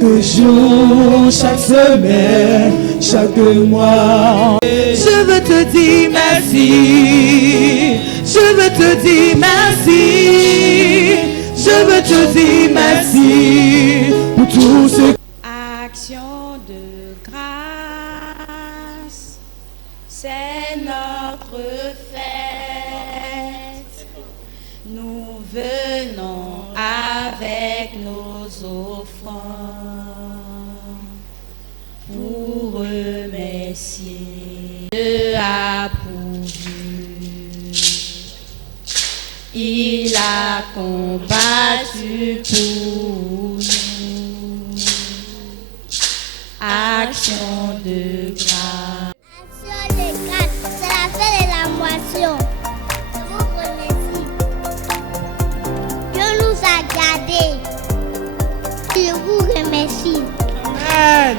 Chaque jour, chaque semaine, chaque mois, je veux te dire merci. Je veux te dire merci. Je veux te dire merci pour tout ce. Action de grâce, c'est notre fête. Nous venons avec nos offrandes pour remercier. Dieu a pourvu, il a combattu pour nous. Action de grâce. Action de grâce, c'est la fête de la moisson. Je vous remercie. Dieu nous a gardés. Je vous remercie. Amen.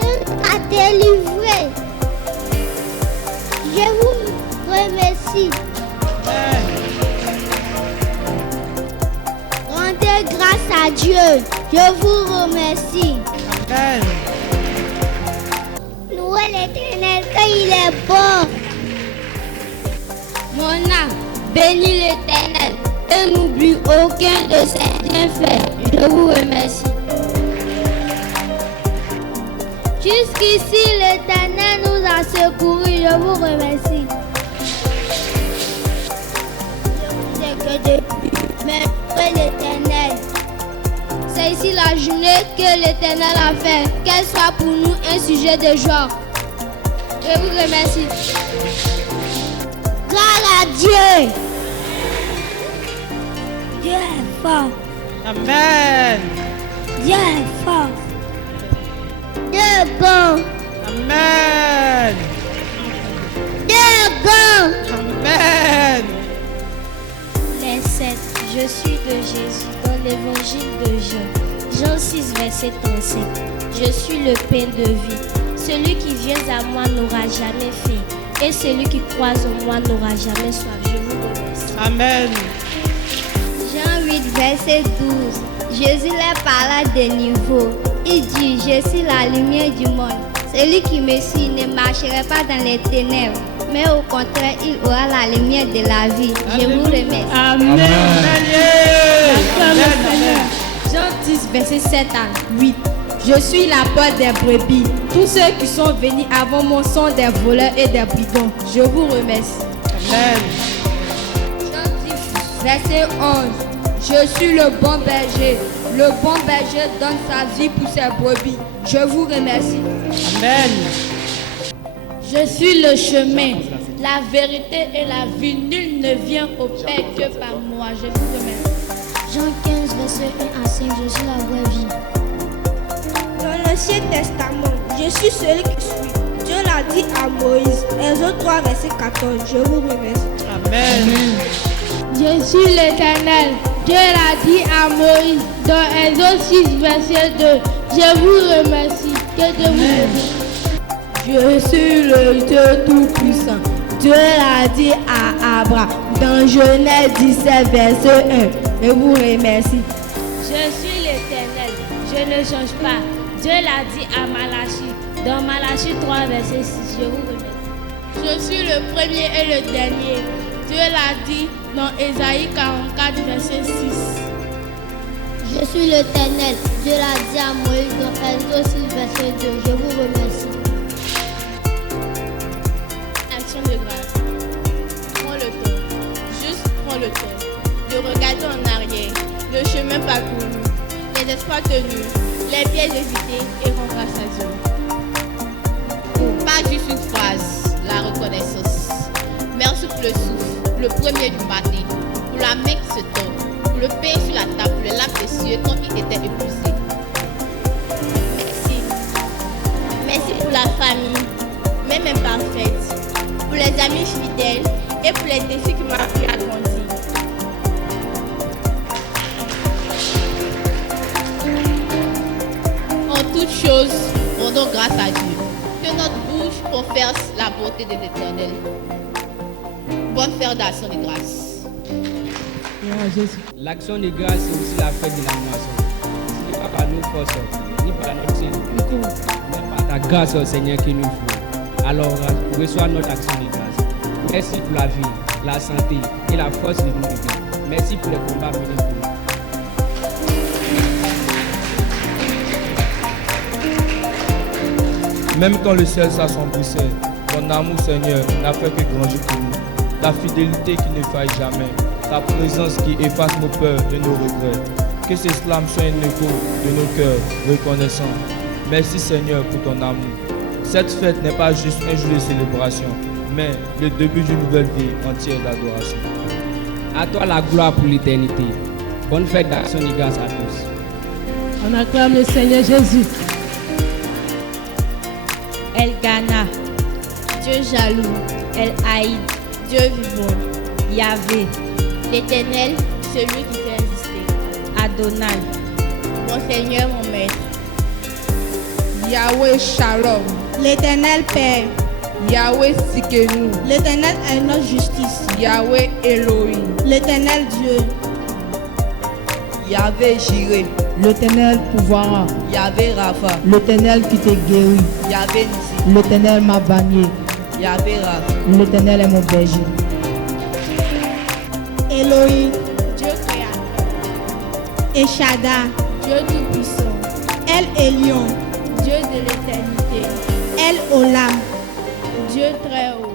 Dieu nous a délivrés. Je vous remercie. Amen. Rendez grâce à Dieu. Je vous remercie. Amen. Louez l'Éternel car il est bon. Mon âme bénit l'Éternel et n'oublie aucun de ses bienfaits. Je vous remercie. Jusqu'ici, l'Éternel nous a secourus. Je vous remercie. C'est que depuis, mais l'Éternel. C'est ici la journée que l'Éternel a fait. Qu'elle soit pour nous un sujet de joie. Je vous remercie. Gloire à Dieu. Dieu est fort. Amen. Dieu est fort. Dieu est bon. Amen. Dieu est bon. Amen. Les 7. Je suis de Jésus dans l'évangile de Jean. Jean 6, verset 35. Je suis le pain de vie. Celui qui vient à moi n'aura jamais faim. Et celui qui croit en moi n'aura jamais soif. Je vous remercie. Amen. Jean 8, verset 12. Jésus leur parla de nouveau. Il dit, je suis la lumière du monde. Celui qui me suit ne marcherait pas dans les ténèbres, mais au contraire, il aura la lumière de la vie. Je vous remercie. Amen. Amen. Jean 10, verset 7 à 8. Je suis la porte des brebis. Tous ceux qui sont venus avant moi sont des voleurs et des brigands. Je vous remercie. Amen. Jean 10, verset 11. Je suis le bon berger. Le bon berger donne sa vie pour ses brebis. Je vous remercie. Amen. Je suis le chemin, la vérité et la vie. Nul ne vient au Père que par moi. Je vous remercie. Jean 15, verset 1 à 5. Je suis la vraie vie. Dans l'Ancien Testament, je suis celui qui suis. Dieu l'a dit à Moïse. Exode 3, verset 14. Je vous remercie. Amen. Je suis l'Éternel. Dieu l'a dit à Moïse dans Exode 6, verset 2. Je vous remercie. Que Dieu vous bénisse. Je suis le Dieu Tout-Puissant. Dieu l'a dit à Abraham dans Genèse 17, verset 1. Je vous remercie. Je suis l'Éternel. Je ne change pas. Dieu l'a dit à Malachie dans Malachie 3, verset 6. Je vous remercie. Je suis le premier et le dernier. Dieu l'a dit dans Ésaïe 44, verset 6. Je suis l'Éternel. Dieu l'a dit à Moïse dans Exode 6, verset 2. Je vous remercie. Action de grâce. Prends le temps. Juste prends le temps de regarder en arrière le chemin parcouru, les espoirs tenus, les pièges évités et rends grâce à Dieu. Pas juste une phrase, la reconnaissance. Merci pour le souffle, le premier du matin, pour la main qui se tord, pour le pain sur la table, pour les lacs des cieux quand il était épuisé. Merci. Merci pour la famille, même imparfaite, pour les amis fidèles et pour les défis qui m'ont appris à grandir. En toutes choses, rendons grâce à Dieu. Que notre bouche confesse la bonté de l'Éternel. Bonne fête d'action de grâce. L'action de grâce, c'est aussi la fête de la moisson. Ce n'est force, ni par notre Seigneur, mais par ta grâce, Seigneur, qu'il nous faut. Alors, reçois notre action de grâce. Merci pour la vie, la santé et la force de nous vivre. Merci pour les combats menés pour nous. Même quand le ciel s'assombrissait, ton amour, Seigneur, n'a fait que grandir pour nous. Ta fidélité qui ne faille jamais, ta présence qui efface nos peurs et nos regrets. Que ces slams soient un écho de nos cœurs reconnaissants. Merci, Seigneur, pour ton amour. Cette fête n'est pas juste un jour de célébration, mais le début d'une nouvelle vie entière d'adoration. À toi la gloire pour l'éternité. Bonne fête d'action et grâce à tous. On acclame le Seigneur Jésus. El Gana, Dieu jaloux. El Haïd, Dieu vivant. Yahvé, l'Éternel, celui qui fait exister. Adonai, mon Seigneur, mon Maître. Yahweh Shalom, L'Éternel Père, Yahweh Sikenu, l'Éternel est notre justice. Yahweh Elohim, L'Éternel Dieu, Yahvé Jireh, L'Éternel pouvoir, Yahvé Rapha, l'Éternel qui te guérit, Yahvé Nissi, l'Éternel m'a banni, Yahvé Rapha, l'Éternel est mon berger. Elohim, Dieu créateur. El Shaddai, Dieu tout-puissant. El Elyon, Dieu de l'éternité. El Olam, Dieu très haut.